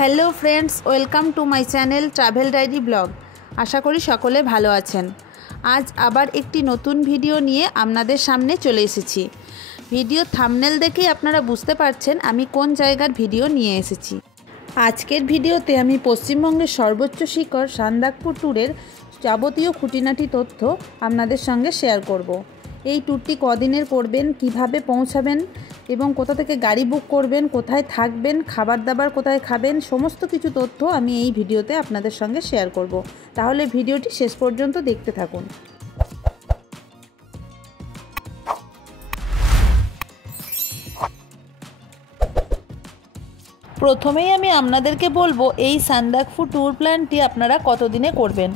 Hello friends, welcome to my channel travel diary blog. আশা করি সকলে ভালো আছেন। আজ আবার একটি নতুন ভিডিও নিয়ে আপনাদের সামনে চলে এসেছি। ভিডিও থাম্বনেল দেখেই আপনারা বুঝতে পারছেন আমি কোন জায়গার ভিডিও নিয়ে এসেছি। আজকের ভিডিওতে আমি পশ্চিমবঙ্গের সর্বোচ্চ শিখর সান্দাকফু ট্যুরের যাবতীয় খুঁটিনাটি তথ্য আপনাদের সঙ্গে শেয়ার করব। এই ট্যুরটি কদিনের করবেন, কিভাবে পৌঁছাবেন এবং কোথা থেকে গাড়ি বুক করবেন, কোথায় থাকবেন, খাবার দাবার কোথায় খাবেন, সমস্ত কিছু তথ্য আমি এই ভিডিওতে আপনাদের সঙ্গে শেয়ার করব। তাহলে ভিডিওটি শেষ পর্যন্ত দেখতে থাকুন। প্রথমেই আমি আপনাদেরকে বলবো এই সান্দাকফু ট্যুর প্ল্যানটি আপনারা কতদিনে করবেন।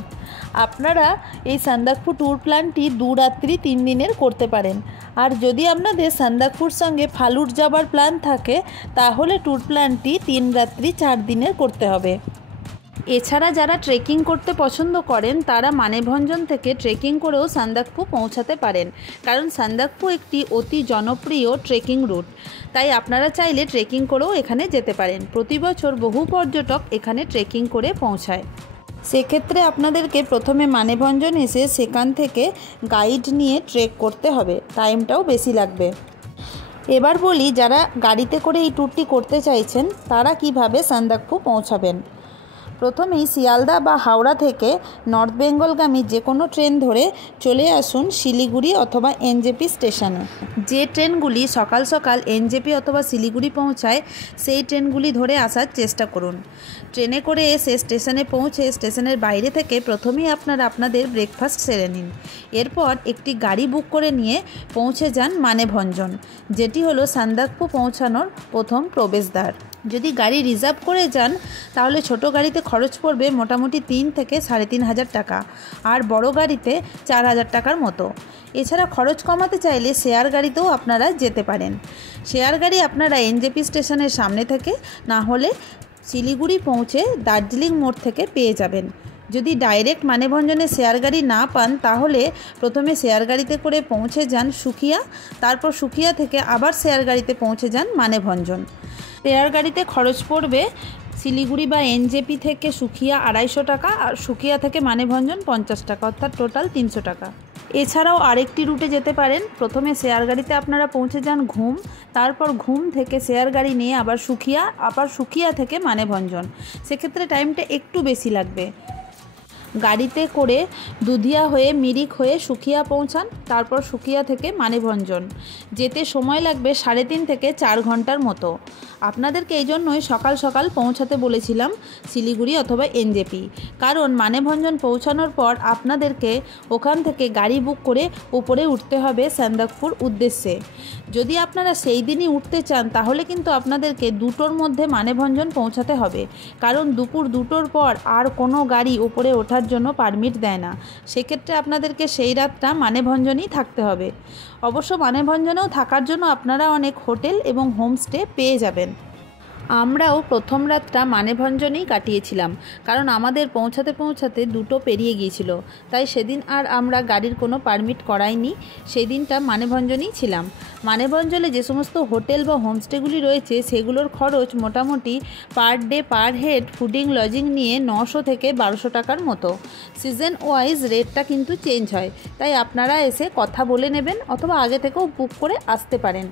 আপনারা এই সান্দাকফু ট্যুর প্ল্যানটি 2 রাত্রি 3 দিনের করতে পারেন। আর যদি আপনাদের সান্দাকফুর সঙ্গে ফালুট যাবার প্ল্যান থাকে তাহলে ট্যুর প্ল্যানটি 3 রাত্রি 4 দিনের করতে হবে। এছাড়া যারা ট্রেকিং করতে পছন্দ করেন তারা মানেভঞ্জন থেকে ট্রেকিং করেও সান্দাকফু পৌঁছাতে পারেন, কারণ সান্দাকফু একটি অতি জনপ্রিয় ট্রেকিং রুট। তাই আপনারা চাইলে ট্রেকিং করেও এখানে যেতে পারেন। প্রতি বছর বহু পর্যটক এখানে ট্রেকিং করে পৌঁছায়। সেক্ষেত্রে আপনাদেরকে প্রথমে মানেভঞ্জন এসে সেখান থেকে গাইড নিয়ে ট্রেক করতে হবে, টাইমটাও বেশি লাগবে। এবার বলি যারা গাড়িতে করে এই ট্যুরটি করতে চাইছেন তারা কিভাবে সান্দাকফু পৌঁছাবেন। প্রথমেই শিয়ালদা বা হাওড়া থেকে নর্থ বেঙ্গলগামী যে কোনো ট্রেন ধরে চলে আসুন শিলিগুড়ি অথবা এনজেপি স্টেশনে। যে ট্রেনগুলি সকাল সকাল এনজেপি অথবা শিলিগুড়ি পৌঁছায় সেই ট্রেনগুলি ধরে আসার চেষ্টা করুন। ট্রেনে করে এসে স্টেশনে পৌঁছে স্টেশনের বাইরে থেকে প্রথমেই আপনারা আপনাদের ব্রেকফাস্ট সেরে নিন। এরপর একটি গাড়ি বুক করে নিয়ে পৌঁছে যান মানেভঞ্জন, যেটি হলো সান্দাকফু পৌঁছানোর প্রথম প্রবেশদ্বার। যদি গাড়ি রিজার্ভ করে যান তাহলে ছোট গাড়িতে খরচ পড়বে মোটামুটি 3 থেকে 3,500 টাকা, আর বড় গাড়িতে 4,000 টাকার মতো। এছাড়া খরচ কমাতে চাইলে শেয়ার গাড়িতেও আপনারা যেতে পারেন। শেয়ার গাড়ি আপনারা এনজেপি স্টেশনের সামনে থেকে না হলে শিলিগুড়ি পৌঁছে দার্জিলিং মোড় থেকে পেয়ে যাবেন। যদি ডাইরেক্ট মানেভঞ্জনে শেয়ার গাড়ি না পান তাহলে প্রথমে শেয়ার গাড়িতে করে পৌঁছে যান সুখিয়া, তারপর সুখিয়া থেকে আবার শেয়ার গাড়িতে পৌঁছে যান মানেভঞ্জন। শেয়ার গাড়িতে খরচ পড়বে শিলিগুড়ি বা এনজেপি থেকে সুখিয়া 250 টাকা, আর সুখিয়া থেকে মানেভঞ্জন 50 টাকা, অর্থাৎ টোটাল 300 টাকা। এছাড়াও আরেকটি রুটে যেতে পারেন। প্রথমে শেয়ার গাড়িতে আপনারা পৌঁছে যান ঘুম, তারপর ঘুম থেকে শেয়ার গাড়ি নিয়ে আবার সুখিয়া থেকে মানেভঞ্জন। সেক্ষেত্রে টাইমটা একটু বেশি লাগবে। গাড়িতে করে দুধিয়া হয়ে মিরিক হয়ে সুখিয়া পৌঁছান, তারপর সুখিয়া থেকে মানেভঞ্জন যেতে সময় লাগবে 3.5 থেকে 4 ঘন্টার মতো। আপনাদেরকে এই জন্যই সকাল সকাল পৌঁছাতে বলেছিলাম শিলিগুড়ি অথবা এনজেপি, কারণ মানেভঞ্জন পৌঁছানোর পর আপনাদেরকে ওখান থেকে গাড়ি বুক করে উপরে উঠতে হবে সান্দাকফুর উদ্দেশ্যে। যদি আপনারা সেই দিনই উঠতে চান তাহলে কিন্তু আপনাদেরকে 2টোর মধ্যে মানেভঞ্জন পৌঁছাতে হবে, কারণ দুপুর 2টোর পর আর কোনো গাড়ি উপরে ওঠার জন্য পারমিট দেয় না। সেক্ষেত্রে আপনাদেরকে সেই রাতটা মানেভঞ্জনই থাকতে হবে। অবশ্য মানেভঞ্জনেও থাকার জন্য আপনারা অনেক হোটেল এবং হোমস্টে পেয়ে যাবেন। আমরাও প্রথম রাতটা মানেভঞ্জনেই কাটিয়েছিলাম, কারণ আমাদের পৌঁছাতে পৌঁছাতে 2টো পেরিয়ে গিয়েছিল। তাই সেদিন আর আমরা গাড়ির কোনো পারমিট করাইনি, সেই দিনটা মানেভঞ্জনেই ছিলাম। মানেভঞ্জনে যে সমস্ত হোটেল বা হোমস্টেগুলি রয়েছে সেগুলোর খরচ মোটামুটি per day per head fooding lodging নিয়ে 900 থেকে 1200 টাকার মতো। সিজন ওয়াইজ রেটটা কিন্তু চেঞ্জ হয়, তাই আপনারা এসে কথা বলে নেবেন অথবা আগে থেকেও বুক করে আসতে পারেন।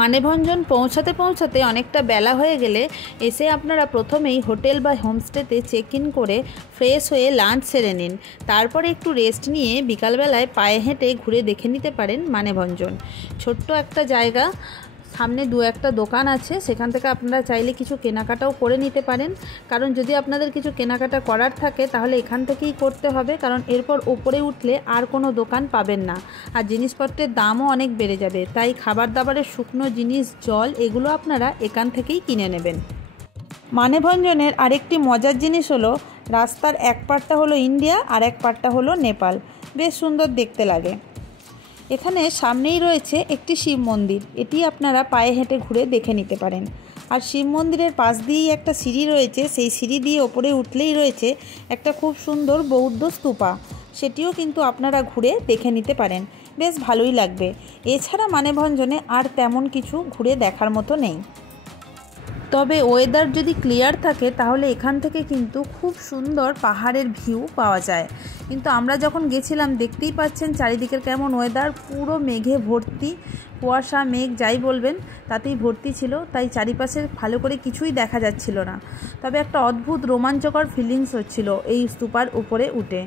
মানেভঞ্জন পৌঁছাতে পৌঁছাতে অনেকটা বেলা হয়ে গেলে এসে আপনারা প্রথমেই হোটেল বা হোমস্টেতে চেক ইন করে ফ্রেশ হয়ে লাঞ্চ সেরে নিন। তারপরে একটু রেস্ট নিয়ে বিকালবেলায় পায়ে হেঁটে ঘুরে দেখে নিতে পারেন মানেভঞ্জন। ছোট্ট একটা জায়গা, সামনে 2-1টা দোকান আছে, সেখান থেকে আপনারা চাইলে কিছু কেনাকাটাও করে নিতে পারেন। কারণ যদি আপনাদের কিছু কেনাকাটা করার থাকে তাহলে এখান থেকেই করতে হবে, কারণ এরপর ওপরে উঠলে আর কোনো দোকান পাবেন না, আর জিনিসপত্রের দামও অনেক বেড়ে যাবে। তাই খাবার দাবারের শুকনো জিনিস, জল, এগুলো আপনারা এখান থেকেই কিনে নেবেন। মানেভঞ্জনের আরেকটি মজার জিনিস হলো রাস্তার এক পাড়টা হলো ইন্ডিয়া আর এক পাড়টা হলো নেপাল। বেশ সুন্দর দেখতে লাগে। এখানে সামনেই রয়েছে একটি শিব মন্দির, এটি আপনারা পায়ে হেঁটে ঘুরে দেখে নিতে পারেন। আর শিব মন্দিরের পাশ দিয়েই একটা সিঁড়ি রয়েছে, সেই সিঁড়ি দিয়ে ওপরে উঠলেই রয়েছে একটা খুব সুন্দর বৌদ্ধ স্তূপা, সেটিও কিন্তু আপনারা ঘুরে দেখে নিতে পারেন, বেশ ভালোই লাগবে। এছাড়া মানেভঞ্জনে আর তেমন কিছু ঘুরে দেখার মতো নেই। তবে ওয়েদার যদি ক্লিয়ার থাকে তাহলে এখান থেকে কিন্তু খুব সুন্দর পাহাড়ের ভিউ পাওয়া যায়। কিন্তু আমরা যখন গেছিলাম দেখতেই পাচ্ছেন চারিদিকের কেমন ওয়েদার, পুরো মেঘে ভর্তি, কুয়াশা মেঘ যাই বলবেন তাতেই ভর্তি ছিল, তাই চারিপাশে ভালো করে কিছুই দেখা যাচ্ছিল না। তবে একটা অদ্ভুত রোমাঞ্চকর ফিলিংস হচ্ছিল এই স্তূপার উপরে উঠে,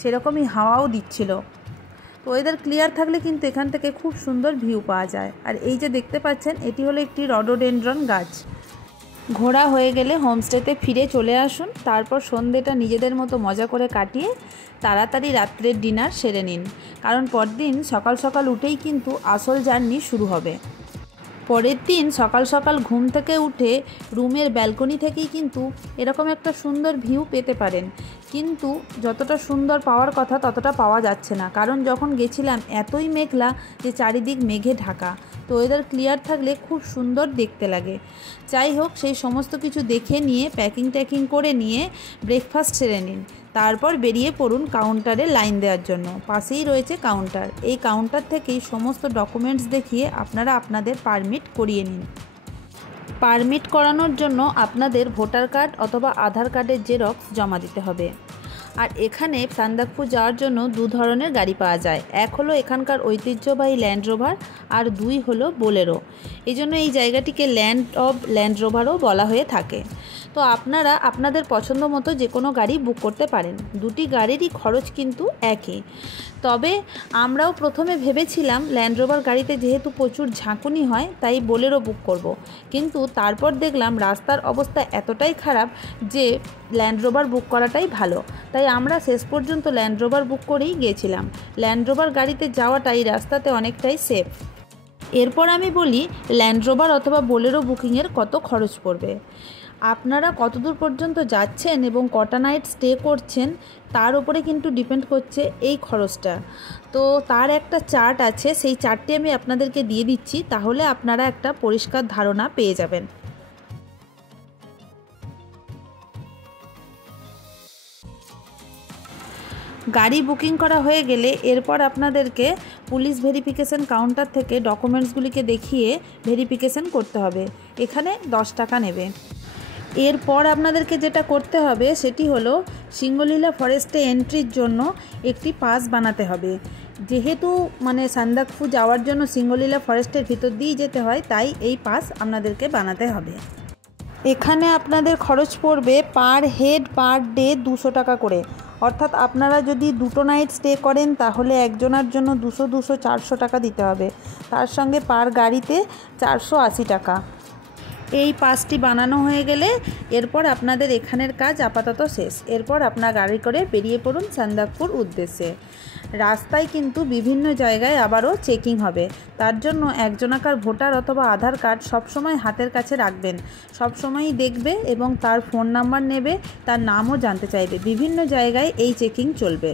সেরকমই হাওয়াও দিচ্ছিল। তো ওয়েদার ক্লিয়ার থাকলে কিন্তু এখান থেকে খুব সুন্দর ভিউ পাওয়া যায়। আর এই যে দেখতে পাচ্ছেন এটি হলো একটি রডোডেনড্রন গাছ। ঘোরা হয়ে গেলে হোমস্টেতে ফিরে চলে আসুন, তারপর সন্ধ্যেটা নিজেদের মতো মজা করে কাটিয়ে তাড়াতাড়ি রাত্রের ডিনার সেরে নিন, কারণ পরদিন সকাল সকাল উঠেই কিন্তু আসল জার্নি শুরু হবে। পরের দিন সকাল সকাল ঘুম থেকে উঠে রুমের ব্যালকনি থেকেই কিন্তু এরকম একটা সুন্দর ভিউ পেতে পারেন, কিন্তু যতটা সুন্দর পাওয়ার কথা ততটা পাওয়া যাচ্ছে না, কারণ যখন গেছিলাম এতই মেঘলা যে চারিদিক মেঘে ঢাকা। তো ওয়েদার ক্লিয়ার থাকলে খুব সুন্দর দেখতে লাগে। যাই হোক, সেই সমস্ত কিছু দেখে নিয়ে প্যাকিং করে নিয়ে ব্রেকফাস্ট সেরে নিন, তারপর বেরিয়ে পড়ুন কাউন্টারে লাইন দেওয়ার জন্য। পাশেই রয়েছে কাউন্টার, এই কাউন্টার থেকেই সমস্ত ডকুমেন্টস দেখিয়ে আপনারা আপনাদের পারমিট করিয়ে নিন। পারমিট করানোর জন্য আপনাদের ভোটার কার্ড অথবা আধার কার্ডের জেরক্স জমা দিতে হবে। আর এখানে সান্দাকফু যাওয়ার জন্য দু ধরনের গাড়ি পাওয়া যায়, এক হলো এখানকার ঐতিহ্যবাহী ল্যান্ড রোভার, আর দুই হলো বোলেরো। এই জন্য এই জায়গাটিকে ল্যান্ড অফ ল্যান্ড রোভারও বলা হয়ে থাকে। তো আপনারা আপনাদের পছন্দ মতো যে কোনো গাড়ি বুক করতে পারেন, দুটি গাড়িরই খরচ কিন্তু একই। তবে আমরাও প্রথমে ভেবেছিলাম ল্যান্ড রোভার গাড়িতে যেহেতু প্রচুর ঝাঁকুনি হয় তাই বোলেরো বুক করব, কিন্তু তারপর দেখলাম রাস্তার অবস্থা এতটাই খারাপ যে ল্যান্ড রোভার বুক করাটাই ভালো, তাই আমরা শেষ পর্যন্ত ল্যান্ড রোভার বুক করেই গিয়েছিলাম। ল্যান্ড রোভার গাড়িতে যাওয়াটাই রাস্তাতে অনেকটাই সেফ। এরপর আমি বলি ল্যান্ড রোভার অথবা বোলেরো বুকিংয়ের কত খরচ পড়বে। আপনারা কতদূর পর্যন্ত যাচ্ছেন এবং কটা নাইট স্টে করছেন তার উপরে কিন্তু ডিপেন্ড করছে এই খরচটা। তো তার একটা চার্ট আছে, সেই চার্টটি আমি আপনাদেরকে দিয়ে দিচ্ছি, তাহলে আপনারা একটা পরিষ্কার ধারণা পেয়ে যাবেন। গাড়ি বুকিং করা হয়ে গেলে এরপর আপনাদেরকে পুলিশ ভেরিফিকেশন কাউন্টার থেকে ডকুমেন্টসগুলিকে দেখিয়ে ভেরিফিকেশন করতে হবে, এখানে 10 টাকা নেবে। এরপর আপনাদেরকে যেটা করতে হবে সেটি হলো সিঙ্গলীলা ফরেস্টে এন্ট্রির জন্য একটি পাস বানাতে হবে। যেহেতু সান্দাকফু যাওয়ার জন্য সিঙ্গলীলা ফরেস্টের ভিতর দিয়েই যেতে হয়, তাই এই পাস আপনাদেরকে বানাতে হবে। এখানে আপনাদের খরচ পড়বে পার হেড পার ডে 200 টাকা করে, অর্থাৎ আপনারা যদি দুটো নাইট স্টে করেন তাহলে একজনের জন্য 200 400 টাকা দিতে হবে, তার সঙ্গে পার গাড়িতে 480 টাকা। এই পাসটি বানানো হয়ে গেলে এরপর আপনাদের এখানের কাজ আপাতত শেষ। এরপর আপনার গাড়ি করে বেরিয়ে পড়ুন সান্দাকফুর উদ্দেশ্যে। রাস্তায় কিন্তু বিভিন্ন জায়গায় আবারও চেকিং হবে, তার জন্য একজনাকার ভোটার অথবা আধার কার্ড সবসময় হাতের কাছে রাখবেন। সবসময়ই দেখবে এবং তার ফোন নাম্বার নেবে, তার নামও জানতে চাইবে। বিভিন্ন জায়গায় এই চেকিং চলবে।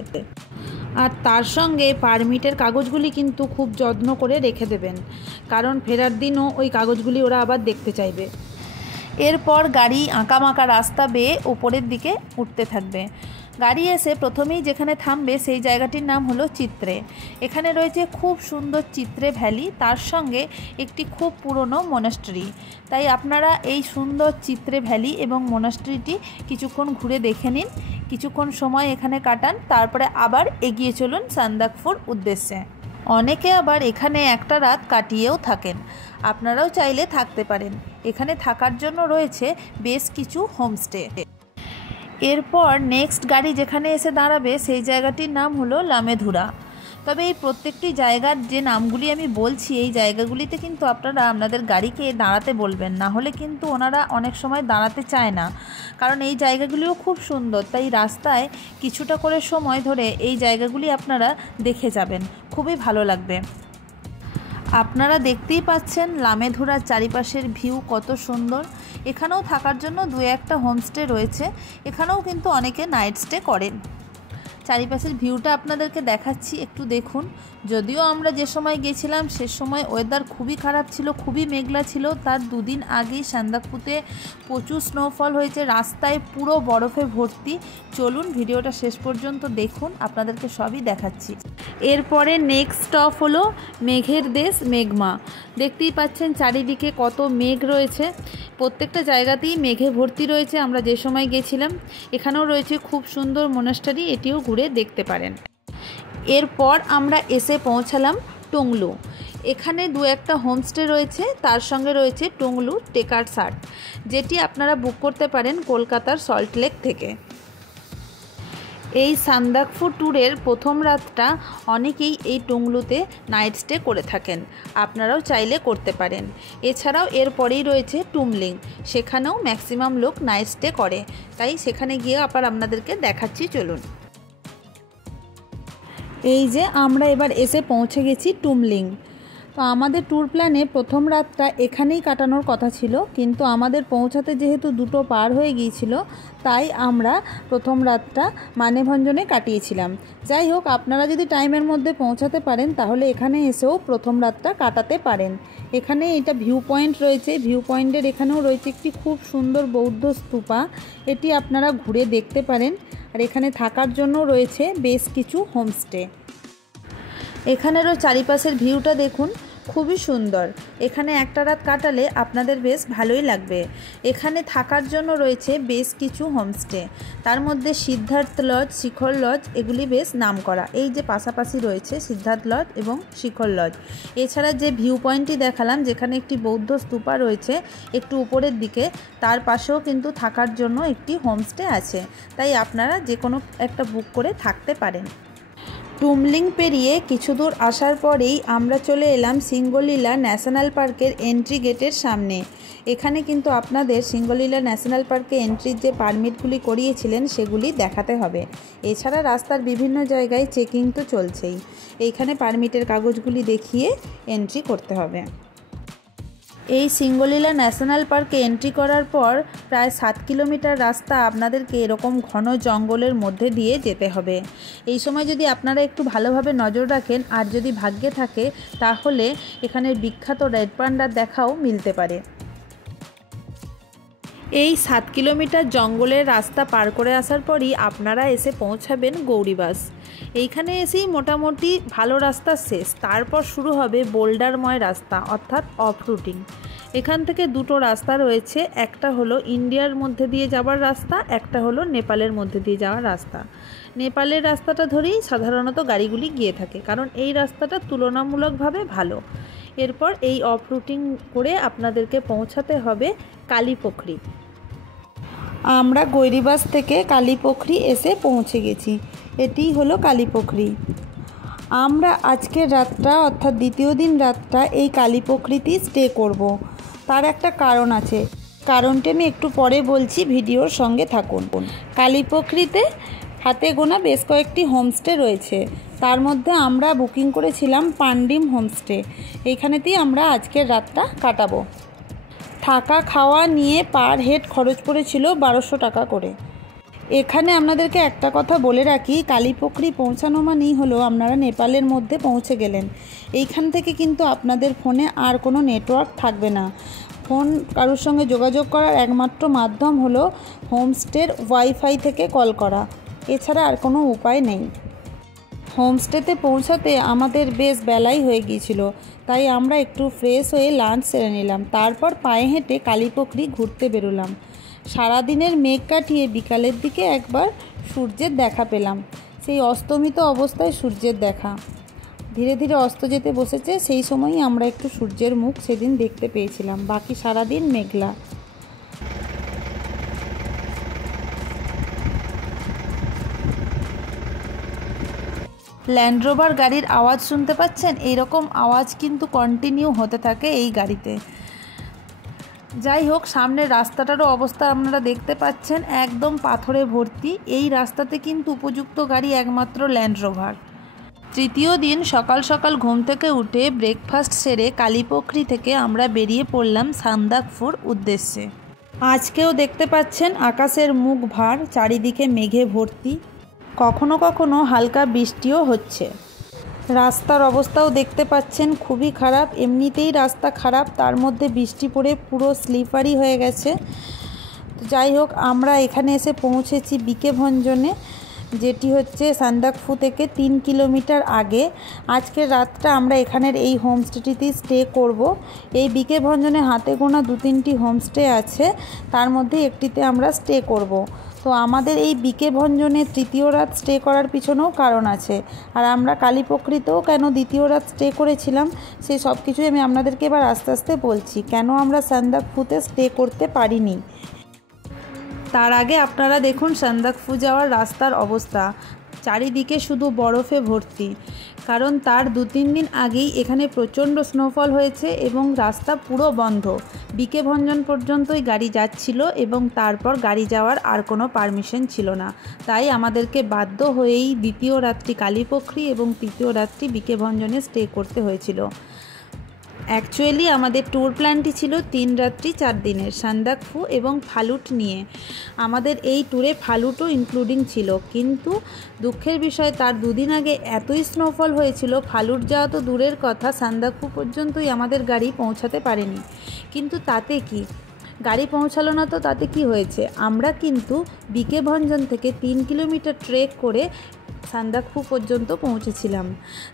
আর তার সঙ্গে পারমিটের কাগজগুলি কিন্তু খুব যত্ন করে রেখে দেবেন, কারণ ফেরার দিনও ওই কাগজগুলি ওরা আবার দেখতে চাইবে। এরপর গাড়ি আঁকামাঁকা রাস্তা বেয়ে ওপরের দিকে উঠতে থাকবে। গাড়ি এসে প্রথমেই যেখানে থামবে সেই জায়গাটির নাম হলো চিত্রে। এখানে রয়েছে খুব সুন্দর চিত্রে ভ্যালি, তার সঙ্গে একটি খুব পুরনো মনাস্ট্রি। তাই আপনারা এই সুন্দর চিত্রে ভ্যালি এবং মনাস্ট্রিটি কিছুক্ষণ ঘুরে দেখে নিন, কিছুক্ষণ সময় এখানে কাটান, তারপরে আবার এগিয়ে চলুন সান্দাকফুর উদ্দেশ্যে। অনেকে আবার এখানে একটা রাত কাটিয়েও থাকেন, আপনারাও চাইলে থাকতে পারেন। এখানে থাকার জন্য রয়েছে বেশ কিছু হোমস্টে। এরপর নেক্সট গাড়ি যেখানে এসে দাঁড়াবে সেই জায়গাটির নাম হলো লামেধুরা। তবে এই প্রত্যেকটি জায়গার যে নামগুলি আমি বলছি, এই জায়গাগুলিতে কিন্তু আপনারা আপনাদের গাড়িকে দাঁড়াতে বলবেন, না হলে কিন্তু ওনারা অনেক সময় দাঁড়াতে চায় না, কারণ এই জায়গাগুলিও খুব সুন্দর। তাই রাস্তায় কিছুটা করে সময় ধরে এই জায়গাগুলি আপনারা দেখে যাবেন, খুবই ভালো লাগবে। আপনারা দেখতেই পাচ্ছেন লামেধুরার চারিপাশের ভিউ কত সুন্দর। এখানেও থাকার জন্য 2-1টা হোমস্টে রয়েছে, এখানেও কিন্তু অনেকে নাইট স্টে করেন। চারিপাশের ভিউটা আপনাদেরকে দেখাচ্ছি, একটু দেখুন। যদিও আমরা যে সময় গেছিলাম সে সময় ওয়েদার খুবই খারাপ ছিল, খুবই মেঘলা ছিল। তার দুদিন আগেই সান্দাকফুতে প্রচুর স্নোফল হয়েছে, রাস্তায় পুরো বরফে ভর্তি। চলুন ভিডিওটা শেষ পর্যন্ত দেখুন, আপনাদেরকে সবই দেখাচ্ছি। এরপরে নেক্সট স্টপ হলো মেঘের দেশ মেঘমা। দেখতেই পাচ্ছেন চারিদিকে কত মেঘ রয়েছে, প্রত্যেকটা জায়গাতেই মেঘে ভর্তি রয়েছে। আমরা যে সময় গেছিলাম এখানেও রয়েছে খুব সুন্দর মনাস্টারি, এটিও ঘুরে দেখতে পারেন। এরপর আমরা এসে পৌঁছালাম টুংলু। এখানে দু একটা হোমস্টে রয়েছে, তার সঙ্গে রয়েছে টুংলু টেকার্স হাট, যেটি আপনারা বুক করতে পারেন কলকাতার সল্টলেক থেকে। এই সান্দাকফু ট্যুরের প্রথম রাতটা অনেকেই এই টুংলুতে নাইট স্টে করে থাকেন, আপনারাও চাইলে করতে পারেন। এছাড়াও এরপরেই রয়েছে টুমলিং, সেখানেও ম্যাক্সিমাম লোক নাইট স্টে করে, তাই সেখানে গিয়ে আবার আপনাদেরকে দেখাচ্ছি, চলুন। এই যে আমরা এবার এসে পৌঁছে গেছি টুমলিং। তো আমাদের ট্যুর প্ল্যানে প্রথম রাতটা এখানেই কাটানোর কথা ছিল, কিন্তু আমাদের পৌঁছাতে যেহেতু দুটো পার হয়ে গিয়েছিল, তাই আমরা প্রথম রাতটা মানেভঞ্জনে কাটিয়েছিলাম। যাই হোক, আপনারা যদি টাইমের মধ্যে পৌঁছাতে পারেন তাহলে এখানে এসেও প্রথম রাতটা কাটাতে পারেন। এখানে এটা ভিউ পয়েন্ট রয়েছে, ভিউ পয়েন্টের এখানেও রয়েছে একটি খুব সুন্দর বৌদ্ধ স্তূপা, এটি আপনারা ঘুরে দেখতে পারেন। আর এখানে থাকার জন্য রয়েছে বেশ কিছু হোমস্টে। এখানেরও চারিপাশের ভিউটা দেখুন, খুবই সুন্দর। এখানে একটা রাত কাটালে আপনাদের বেশ ভালোই লাগবে। এখানে থাকার জন্য রয়েছে বেশ কিছু হোমস্টে, তার মধ্যে সিদ্ধার্থ লজ, শিখর লজ, এগুলি বেশ নামকরা। এই যে পাশাপাশি রয়েছে সিদ্ধার্থ লজ এবং শিখর লজ। এছাড়া যে ভিউ পয়েন্টটি দেখালাম, যেখানে একটি বৌদ্ধ স্তূপা রয়েছে একটু উপরের দিকে, তার পাশেও কিন্তু থাকার জন্য একটি হোমস্টে আছে, তাই আপনারা যে কোনো একটা বুক করে থাকতে পারেন। টুমলিং পেরিয়ে কিছু দূর আসার পরেই আমরা চলে এলাম সিঙ্গলীলা ন্যাশনাল পার্কের এন্ট্রি গেটের সামনে। এখানে কিন্তু আপনাদের সিঙ্গলীলা ন্যাশনাল পার্কে এন্ট্রির যে পারমিটগুলি করিয়েছিলেন সেগুলি দেখাতে হবে। এছাড়া রাস্তার বিভিন্ন জায়গায় চেকিং তো চলছেই, এইখানে পারমিটের কাগজগুলি দেখিয়ে এন্ট্রি করতে হবে। এই সিঙ্গলীলা ন্যাশনাল পার্কে এন্ট্রি করার পর প্রায় 7 কিলোমিটার রাস্তা আপনাদেরকে এরকম ঘন জঙ্গলের মধ্যে দিয়ে যেতে হবে। এই সময় যদি আপনারা একটু ভালোভাবে নজর রাখেন আর যদি ভাগ্যে থাকে তাহলে এখানের বিখ্যাত রেড পান্ডার দেখাও মিলতে পারে। এই 7 কিলোমিটার জঙ্গলের রাস্তা পার করে আসার পরই আপনারা এসে পৌঁছাবেন গৌরীবাস। এইখানে এসেই মোটামুটি ভালো রাস্তা শেষ, তারপর শুরু হবে বোল্ডারময় রাস্তা, অর্থাৎ অফ রুটিং। এখান থেকে দুটো রাস্তা রয়েছে, একটা হলো ইন্ডিয়ার মধ্যে দিয়ে যাওয়ার রাস্তা, একটা হলো নেপালের মধ্যে দিয়ে যাওয়ার রাস্তা। নেপালের রাস্তাটা ধরেই সাধারণত গাড়িগুলি গিয়ে থাকে, কারণ এই রাস্তাটা তুলনামূলকভাবে ভালো। এরপর এই অফ রুটিং করে আপনাদেরকে পৌঁছাতে হবে কালীপোখরি। আমরা গৌরীবাস থেকে কালীপোখরি এসে পৌঁছে গেছি, এটি হলো কালীপোখরি। আমরা আজকের রাতটা অর্থাৎ দ্বিতীয় দিন রাতটা এই কালীপোখরিতেই স্টে করব। তার একটা কারণ আছে, কারণটা আমি একটু পরে বলছি, ভিডিওর সঙ্গে থাকুন। কালীপোখরিতে হাতে গোনা বেশ কয়েকটি হোমস্টে রয়েছে, তার মধ্যে আমরা বুকিং করেছিলাম পান্ডিম হোমস্টে। এইখানেতেই আমরা আজকের রাতটা কাটাবো। থাকা খাওয়া নিয়ে পার হেড খরচ পড়েছিল 1200 টাকা করে। এখানে আপনাদেরকে একটা কথা বলে রাখি, কালীপোখরি পৌঁছানো মানেই হলো আপনারা নেপালের মধ্যে পৌঁছে গেলেন। এইখান থেকে কিন্তু আপনাদের ফোনে আর কোনো নেটওয়ার্ক থাকবে না। ফোন কারোর সঙ্গে যোগাযোগ করার একমাত্র মাধ্যম হলো হোমস্টের ওয়াইফাই থেকে কল করা, এছাড়া আর কোনো উপায় নেই। হোমস্টেতে পৌঁছাতে আমাদের বেশ বেলাই হয়ে গিয়েছিল, তাই আমরা একটু ফ্রেশ হয়ে লাঞ্চ সেরে নিলাম, তারপর পায়ে হেঁটে কালীপোখরি ঘুরতে বেরোলাম। সারাদিনের মেঘ কাটিয়ে বিকালের দিকে একবার সূর্যের দেখা পেলাম, সেই অস্তমিত অবস্থায় সূর্যের দেখা। ধীরে ধীরে অস্ত যেতে বসেছে, সেই সময়ই আমরা একটু সূর্যের মুখ সেদিন দেখতে পেয়েছিলাম, বাকি সারাদিন মেঘলা। ল্যান্ড রোভার গাড়ির আওয়াজ শুনতে পাচ্ছেন, এইরকম আওয়াজ কিন্তু কন্টিনিউ হতে থাকে এই গাড়িতে। যাই হোক, সামনের রাস্তাটারও অবস্থা আপনারা দেখতে পাচ্ছেন, একদম পাথরে ভর্তি। এই রাস্তাতে কিন্তু উপযুক্ত গাড়ি একমাত্র ল্যান্ড রোভার। তৃতীয় দিন সকাল সকাল ঘুম থেকে উঠে ব্রেকফাস্ট সেরে কালীপোখরি থেকে আমরা বেরিয়ে পড়লাম সান্দাকফুর উদ্দেশ্যে। আজকেও দেখতে পাচ্ছেন আকাশের মুখ ভার, চারিদিকে মেঘে ভর্তি। কখনো কখনো হালকা বৃষ্টিও হচ্ছে। রাস্তার অবস্থাও দেখতে পাচ্ছেন খুবই খারাপ, এমনিতেই রাস্তা খারাপ, তার মধ্যে বৃষ্টি পড়ে পুরো স্লিপারি হয়ে গেছে। যাই হোক, আমরা এখানে এসে পৌঁছেছি বিকে ভঞ্জনে, যেটি হচ্ছে সান্দাকফু থেকে 3 কিলোমিটার আগে। আজকের রাতটা আমরা এখানের এই হোমস্টেটিতেই স্টে করব। এই বিকে ভঞ্জনে হাতে গোনা 2-3টি হোমস্টে আছে, তার মধ্যে একটিতে আমরা স্টে করব। তো আমাদের এই বিকে ভঞ্জনে তৃতীয় রাত স্টে করার পিছনেও কারণ আছে। আর আমরা কালীপোখরিতেও কেন দ্বিতীয় রাত স্টে করেছিলাম সেই সব কিছুই আমি আপনাদেরকে এবার আস্তে আস্তে বলছি, কেন আমরা সান্দাকফুতে স্টে করতে পারিনি। তার আগে আপনারা দেখুন সান্দাকফু যাওয়ার রাস্তার অবস্থা, চারিদিকে শুধু বরফে ভর্তি, কারণ তার 2-3 দিন আগেই এখানে প্রচণ্ড স্নোফল হয়েছে এবং রাস্তা পুরো বন্ধ। বিকে ভঞ্জন পর্যন্তই গাড়ি যাচ্ছিল এবং তারপর গাড়ি যাওয়ার আর কোনো পারমিশন ছিল না। তাই আমাদেরকে বাধ্য হয়েই দ্বিতীয় রাত্রি কালীপোখরি এবং তৃতীয় রাত্রি বিকে ভঞ্জনে স্টে করতে হয়েছিল। অ্যাকচুয়ালি আমাদের ট্যুর প্ল্যানটি ছিল 3 রাত্রি 4 দিনের সান্দাকফু এবং ফালুট নিয়ে। আমাদের এই ট্যুরে ফালুটও ইনক্লুডিং ছিল, কিন্তু দুঃখের বিষয় তার 2 দিন আগে এতই স্নোফল হয়েছিল, ফালুট যাওয়া তো দূরের কথা, সান্দাকফু পর্যন্তই আমাদের গাড়ি পৌঁছাতে পারেনি। কিন্তু তাতে কি, গাড়ি পৌঁছালো না তো তাতে কি হয়েছে, আমরা কিন্তু বিকে ভঞ্জন থেকে 3 কিলোমিটার ট্রেক করে সান্দাকফু পর্যন্ত পৌঁছেছিলাম।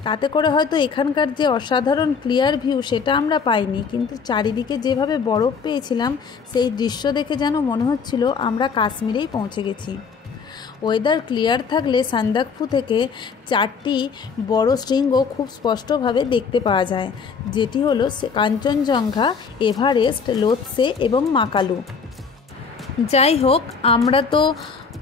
তাতে করে হয়তো এখানকার যে অসাধারণ ক্লিয়ার ভিউ সেটা আমরা পাইনি, কিন্তু চারিদিকে যেভাবে বরফ পেয়েছিলাম সেই দৃশ্য দেখে যেন মনে হচ্ছিল আমরা কাশ্মীরেই পৌঁছে গেছি। ওয়েদার ক্লিয়ার থাকলে সান্দাকফু থেকে 4টি বড় শৃঙ্গ খুব স্পষ্টভাবে দেখতে পাওয়া যায়, যেটি হলো কাঞ্চনজঙ্ঘা, এভারেস্ট, লোৎসে এবং মাকালু। যাই হোক, আমরা তো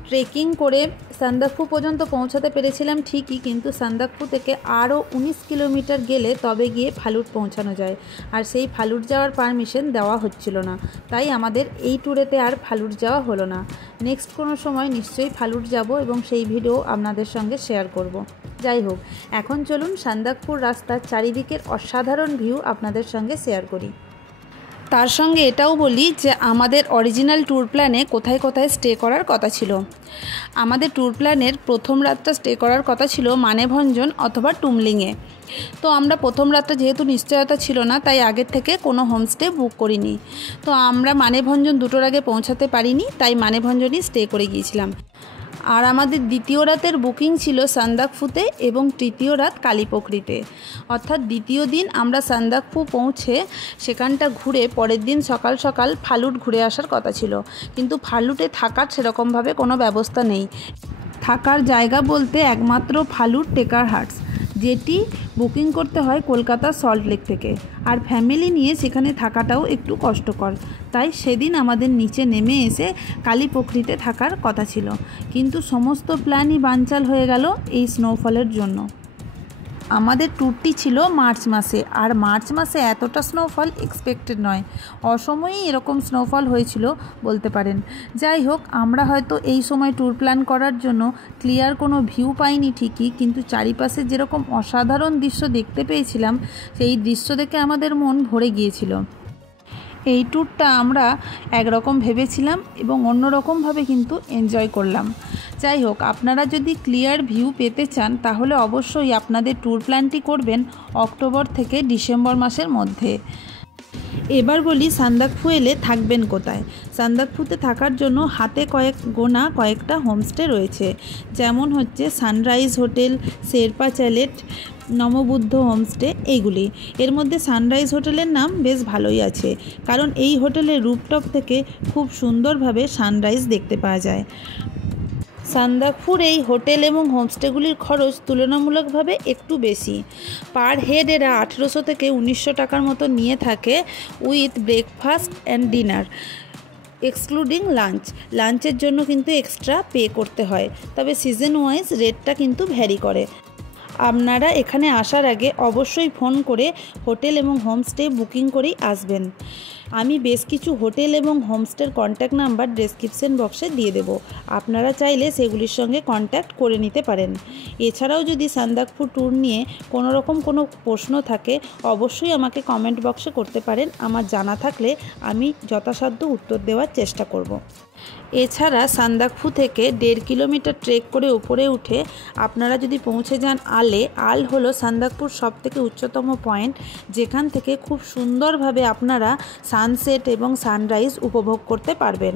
ট্রেকিং করে সান্দাকফু পর্যন্ত পৌঁছাতে পেরেছিলাম ঠিকই, কিন্তু সান্দাকফু থেকে আরও 19 কিলোমিটার গেলে তবে গিয়ে ফালুট পৌঁছানো যায়, আর সেই ফালুট যাওয়ার পারমিশন দেওয়া হচ্ছিল না। তাই আমাদের এই ট্যুরেতে আর ফালুট যাওয়া হলো না। নেক্সট কোনো সময় নিশ্চয়ই ফালুট যাব এবং সেই ভিডিও আপনাদের সঙ্গে শেয়ার করব। যাই হোক, এখন চলুন সান্দাকফুর রাস্তার চারিদিকের অসাধারণ ভিউ আপনাদের সঙ্গে শেয়ার করি। তার সঙ্গে এটাও বলি যে আমাদের অরিজিনাল ট্যুর প্ল্যানে কোথায় কোথায় স্টে করার কথা ছিল। আমাদের ট্যুর প্ল্যানের প্রথম রাতটা স্টে করার কথা ছিল মানেভঞ্জন অথবা টুমলিংয়ে। তো আমরা প্রথম রাতটা যেহেতু নিশ্চয়তা ছিল না, তাই আগের থেকে কোনো হোমস্টে বুক করিনি। তো আমরা মানেভঞ্জন 2টোর আগে পৌঁছাতে পারিনি, তাই মানেভঞ্জনই স্টে করে গিয়েছিলাম। আর আমাদের দ্বিতীয় রাতের বুকিং ছিল সান্দাকফুতে এবং তৃতীয় রাত কালীপোখরিতে। অর্থাৎ দ্বিতীয় দিন আমরা সান্দাকফু পৌঁছে সেখানটা ঘুরে পরের দিন সকাল সকাল ফালুট ঘুরে আসার কথা ছিল, কিন্তু ফালুটে থাকার সেরকমভাবে কোনো ব্যবস্থা নেই। থাকার জায়গা বলতে একমাত্র ফালুট টেকার হাটস, যেটি বুকিং করতে হয় কলকাতা সল্ট লেক থেকে, আর ফ্যামিলি নিয়ে সেখানে থাকাটাও একটু কষ্টকর। তাই সেদিন আমাদের নিচে নেমে এসে কালীপোখরিতে থাকার কথা ছিল, কিন্তু সমস্ত প্ল্যানই বানচাল হয়ে গেল এই স্নোফলের জন্য। আমাদের ট্যুরটি ছিল মার্চ মাসে, আর মার্চ মাসে এতটা স্নোফল এক্সপেক্টেড নয়, অসময়েই এরকম স্নোফল হয়েছিল বলতে পারেন। যাই হোক, আমরা হয়তো এই সময় ট্যুর প্ল্যান করার জন্য ক্লিয়ার কোনো ভিউ পাইনি ঠিকই, কিন্তু চারিপাশে যেরকম অসাধারণ দৃশ্য দেখতে পেয়েছিলাম সেই দৃশ্য দেখে আমাদের মন ভরে গিয়েছিল। এই ট্যুরটা আমরা একরকম ভেবেছিলাম এবং অন্যরকমভাবে কিন্তু এনজয় করলাম। যাই হোক, আপনারা যদি ক্লিয়ার ভিউ পেতে চান তাহলে অবশ্যই আপনাদের ট্যুর প্ল্যানটি করবেন অক্টোবর থেকে ডিসেম্বর মাসের মধ্যে। এবার বলি সান্দাকফু এলে থাকবেন কোথায়। সান্দাকফুতে থাকার জন্য হাতে গোনা কয়েকটা হোমস্টে রয়েছে, যেমন হচ্ছে sunrise hotel, Sherpa chalet, নমবুদ্ধ homestay, এইগুলি। এর মধ্যে সানরাইজ হোটেলের নাম বেশ ভালোই আছে, কারণ এই হোটেলের রুফটপ থেকে খুব সুন্দরভাবে সানরাইজ দেখতে পাওয়া যায়। সান্দাকফুর এই হোটেল এবং হোমস্টেগুলির খরচ তুলনামূলকভাবে একটু বেশি। পার হেড এরা 1800 থেকে 1900 টাকার মতো নিয়ে থাকে, with breakfast and dinner, excluding lunch. লাঞ্চের জন্য কিন্তু এক্সট্রা পে করতে হয়, তবে সিজন ওয়াইজ রেটটা কিন্তু ভ্যারি করে। আপনারা এখানে আসার আগে অবশ্যই ফোন করে হোটেল এবং হোমস্টে বুকিং করেই আসবেন। আমি বেশ কিছু হোটেল এবং হোমস্টের কন্ট্যাক্ট নাম্বার ডেসক্রিপশন বক্সে দিয়ে দেব, আপনারা চাইলে সেগুলির সঙ্গে কন্ট্যাক্ট করে নিতে পারেন। এছাড়াও যদি সান্দাকফু ট্যুর নিয়ে কোনো রকম কোনো প্রশ্ন থাকে অবশ্যই আমাকে কমেন্ট বক্সে করতে পারেন, আমার জানা থাকলে আমি যথাসাধ্য উত্তর দেওয়ার চেষ্টা করব। এছাড়া সান্দাকফু থেকে 1.5 কিলোমিটার ট্রেক করে উপরে উঠে আপনারা যদি পৌঁছে যান আলে। আল হলো সান্দাকফুর সবথেকে উচ্চতম পয়েন্ট, যেখান থেকে খুব সুন্দরভাবে আপনারা সানসেট এবং সানরাইজ উপভোগ করতে পারবেন।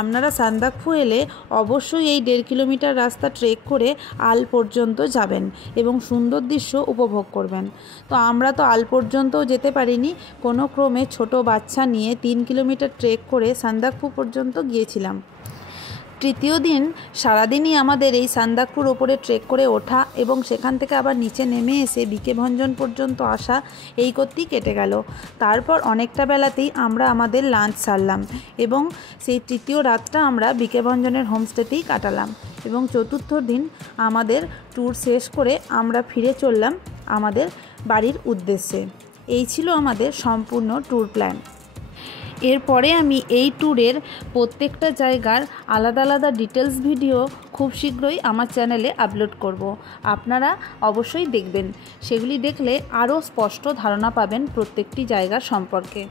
আপনারা সান্দাকফু এলে অবশ্যই এই 1.5 কিলোমিটার রাস্তা ট্রেক করে আল পর্যন্ত যাবেন এবং সুন্দর দৃশ্য উপভোগ করবেন। তো আমরা তো আল পর্যন্তও যেতে পারিনি, কোনো ক্রমে ছোট বাচ্চা নিয়ে 3 কিলোমিটার ট্রেক করে সান্দাকফু পর্যন্ত গিয়েছিলাম। তৃতীয় দিন সারাদিনই আমাদের এই সান্দাকফুর ওপরে ট্রেক করে ওঠা এবং সেখান থেকে আবার নিচে নেমে এসে বিকেভঞ্জন পর্যন্ত আসা, এই করতেই কেটে গেল। তারপর অনেকটা বেলাতেই আমরা আমাদের লাঞ্চ সারলাম এবং সেই তৃতীয় রাতটা আমরা বিকেভঞ্জনের হোমস্টেতেই কাটালাম এবং চতুর্থ দিন আমাদের ট্যুর শেষ করে আমরা ফিরে চললাম আমাদের বাড়ির উদ্দেশ্যে। এই ছিল আমাদের সম্পূর্ণ ট্যুর প্ল্যান। এরপরে আমি এই ট্যুরের প্রত্যেকটা জায়গার আলাদা আলাদা ডিটেলস ভিডিও খুব শীঘ্রই আমার চ্যানেলে আপলোড করব। আপনারা অবশ্যই দেখবেন, সেগুলি দেখলে আরও স্পষ্ট ধারণা পাবেন প্রত্যেকটি জায়গা সম্পর্কে।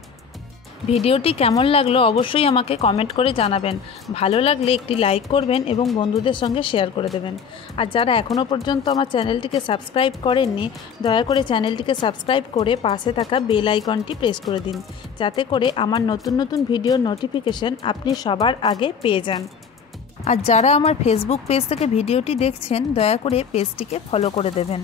ভিডিওটি কেমন লাগলো অবশ্যই আমাকে কমেন্ট করে জানাবেন। ভালো লাগলে একটি লাইক করবেন এবং বন্ধুদের সঙ্গে শেয়ার করে দেবেন। আর যারা এখনও পর্যন্ত আমার চ্যানেলটিকে সাবস্ক্রাইব করেননি, দয়া করে চ্যানেলটিকে সাবস্ক্রাইব করে পাশে থাকা বেল আইকনটি প্রেস করে দিন, যাতে করে আমার নতুন নতুন ভিডিওর নোটিফিকেশান আপনি সবার আগে পেয়ে যান। আর যারা আমার ফেসবুক পেজ থেকে ভিডিওটি দেখছেন, দয়া করে পেজটিকে ফলো করে দেবেন।